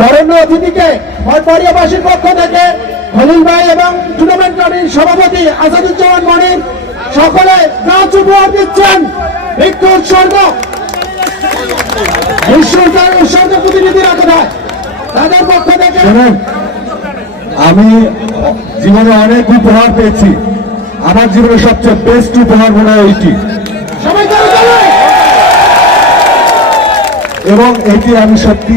বরেণ্য অতিথিকে মঠবাড়িয়াবাসীর পক্ষ থেকে খলিল ভাই এবং টুর্নামেন্ট কমিটির সভাপতি আসাদুজ্জামান মনির সকলে গাছ উপহার দিচ্ছেন। মৃত্যু উৎসর্গ উৎসর্গ প্রতিনিধিরা কোথায়? তাদের পক্ষ থেকে আমি জীবনে অনেক উপহার পেয়েছি, আমার জীবনে সবচেয়ে বেস্ট উপহার মনে হয় এইটি, এবং এটি আমি সত্যি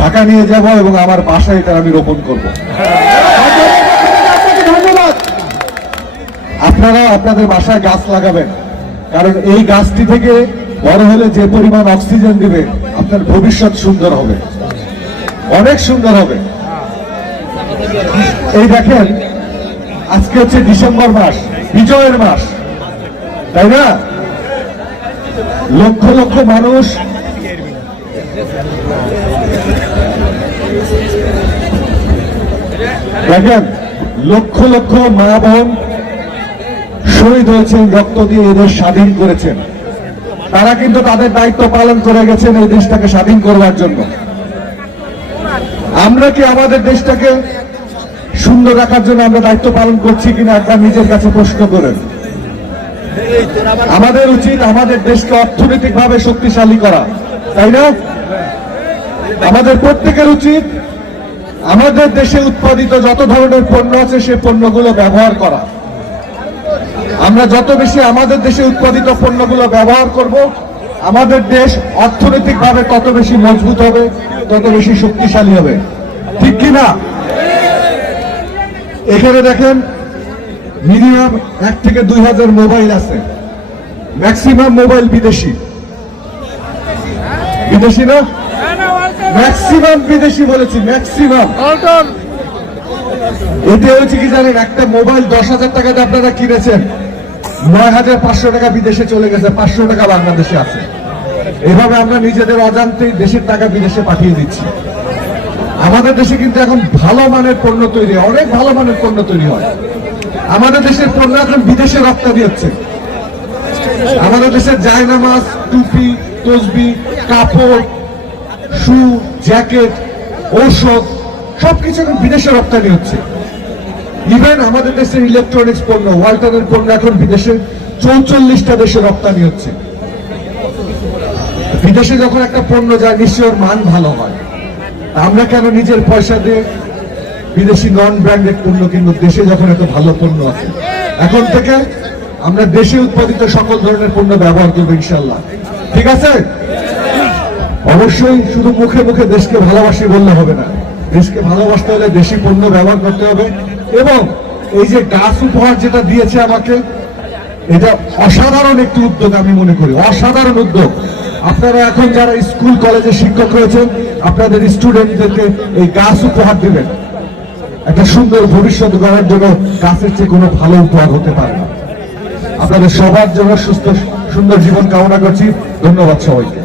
ঢাকা নিয়ে যাব এবং আমার বাসায় এটা আমি রোপণ করব। ধন্যবাদ। আপনারা আপনাদের বাসায় গাছ লাগাবেন, কারণ এই গাছটি থেকে বড় হলে যে পরিমাণ অক্সিজেন দিবে আপনার ভবিষ্যৎ সুন্দর হবে, অনেক সুন্দর হবে। এই দেখেন আজকে হচ্ছে ডিসেম্বর মাস, বিজয়ের মাস, তাই না? লক্ষ লক্ষ মানুষ দেখেন, লক্ষ লক্ষ মা বোন শহীদ হয়েছেন, রক্ত দিয়ে এদের স্বাধীন করেছেন। তারা কিন্তু তাদের দায়িত্ব পালন করে গেছেন এই দেশটাকে স্বাধীন করবার জন্য। আমরা কি আমাদের দেশটাকে সুন্দর রাখার জন্য আমরা দায়িত্ব পালন করছি কিনা একবার নিজের কাছে প্রশ্ন করেন। আমাদের উচিত আমাদের দেশকে অর্থনৈতিকভাবে শক্তিশালী করা, তাই না? আমাদের প্রত্যেকের উচিত আমাদের দেশে উৎপাদিত যত ধরনের পণ্য আছে সেই পণ্যগুলো ব্যবহার করা। আমরা যত বেশি আমাদের দেশে উৎপাদিত পণ্যগুলো ব্যবহার করব, আমাদের দেশ অর্থনৈতিকভাবে তত বেশি মজবুত হবে, তত বেশি শক্তিশালী হবে, ঠিক কিনা? এখানে দেখেন মিনিমাম 1 থেকে 2000 মোবাইল আছে, ম্যাক্সিমাম মোবাইল বিদেশি। বিদেশি না, ম্যাক্সিমাম বিদেশি বলেছি, ম্যাক্সিমাম। এতে হয়েছে কি জানেন, একটা মোবাইল 10,000 টাকাতে আপনারা কিনেছেন, 9,500 টাকা বিদেশে চলে গেছে, 500 টাকা বাংলাদেশে আছে। এভাবে আমরা নিজেদের অজান্তেই দেশের টাকা বিদেশে পাঠিয়ে দিচ্ছি। আমাদের দেশে কিন্তু এখন ভালো মানের পণ্য তৈরি হয়, অনেক ভালো মানের পণ্য তৈরি হয়। আমাদের দেশের পণ্য এখন বিদেশে রপ্তানি হচ্ছে। আমাদের দেশের জায়নামাজ, টুপি, তসবি, কাপড়, শু, জ্যাকেট, ঔষধ সবকিছু এখন বিদেশে রপ্তানি হচ্ছে। ইভেন আমাদের দেশের ইলেকট্রনিক্স পণ্য, ওয়ালটনের পণ্য এখন বিদেশে 44টা দেশে রপ্তানি হচ্ছে। বিদেশে যখন একটা পণ্য যায় নিশ্চয় ওর মান ভালো হয়। আমরা কেন নিজের পয়সা দিয়ে বিদেশি নন ব্র্যান্ডেড পণ্য কিনবো, দেশে যখন এত ভালো পণ্য আছে? এখন থেকে আমরা দেশে উৎপাদিত সকল ধরনের পণ্য ব্যবহার করবো ইনশাল্লাহ, ঠিক আছে? অবশ্যই শুধু মুখে মুখে দেশকে ভালোবাসি বললে হবে না, দেশকে ভালোবাসতে হলে দেশি পণ্য ব্যবহার করতে হবে। এবং এই যে গাছ উপহার যেটা দিয়েছে আমাকে, এটা অসাধারণ একটি উদ্যোগ আমি মনে করি, অসাধারণ উদ্যোগ। আপনারা এখন যারা স্কুল কলেজে শিক্ষক রয়েছেন, আপনাদের স্টুডেন্টদেরকে এই গাছ উপহার দিবেন। একটা সুন্দর ভবিষ্যৎ গড়ার জন্য গাছের চেয়ে কোনো ভালো উপহার হতে পারে না। আপনাদের সবার জন্য সুস্থ সুন্দর জীবন কামনা করছি। ধন্যবাদ সবাইকে।